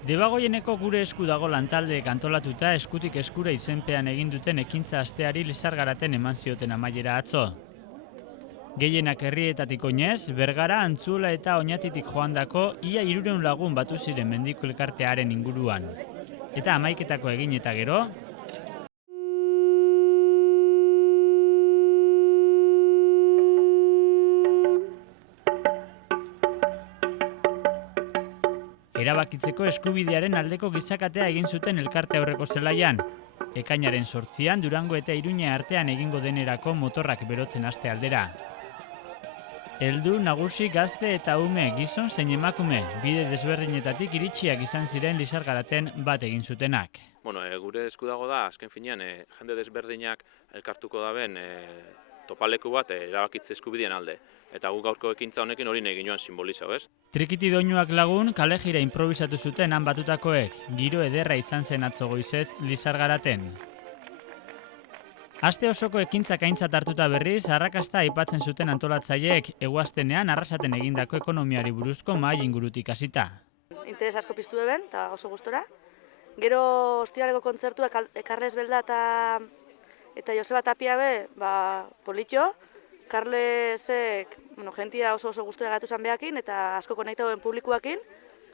Debagoieneko gure esku dago lantaldeek antolatuta eskutik eskura izenpean egin duten ekintza asteari Lizargaraten eman zioten amaiera atzo. Gehienak herrietatik oinez, Bergara, Antzuola eta Oñatitik joandako ia 300 lagun batu ziren mendiko elkartearen inguruan. Eta hamaiketako egin eta gero, erabakitzeko eskubidearen aldeko gizakatea egin zuten elkarte aurreko zelaian. Ekainaren 8an Durango eta Iruña artean egingo denerako motorrak berotzen haste aldera. Heldu, nagusi, gazte eta ume, gizon zein emakume, bide desberdinetatik iritsiak izan ziren Lizargaraten bat egin zutenak. Gure esku dago da, azken finean, jende desberdinak elkartuko daben topaleku bat erabakitze eskubideen alde. Eta guk gaurko ekintza honekin hori nahi ginoan simbolizau, ez? Trikiti doinuak lagun kalejira improvisatu zuten han batutakoek, giro ederra izan zen atzo goizez Lizargaraten. Aste osoko ekintzak aintzat hartuta berriz, arrakasta aipatzen zuten antolatzaileek eguaztenean arrasaten egindako ekonomiari buruzko mahai ingurutik hasita. Interes asko piztu eben, eta oso gustora. Gero ostiraleko kontzertua Karles Belda eta Joseba Tapia be, politxo. Karlesek, jentia oso gustora gatu zan behakin, eta asko konektauen publikuakin,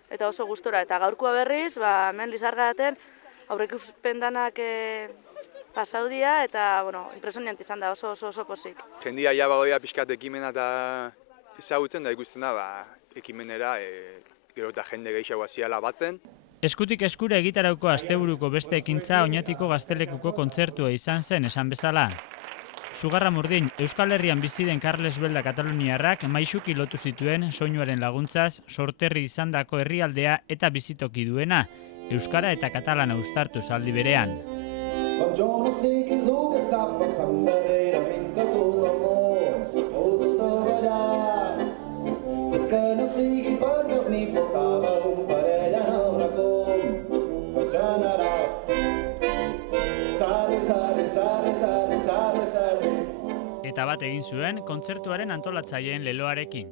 eta oso gustora. Eta gaurkoa berriz, hemen Lizargaraten aurreikuspen danak pasaudia, eta impresionante izan da, oso pozik. Jendia jabagoia pixkat ekimena eta ezagutzen da ikusten da, ekimenera gero eta jende gehiago ziala batzen. Eskutik eskura egitarauko asteburuko beste ekintza Oñatiko Gaztelekuko kontzertua izan zen esan bezala. Zugarramurdin, Euskal Herrian bizi den Karles Belda kataluniarrak maisuki lotu zituen soinuaren laguntzaz sorterri izandako herrialdea eta bizitoki duena, euskara eta katalana uztartu zaldi berean. Eta bat egin zuen kontzertuaren antolatzaileen leloarekin.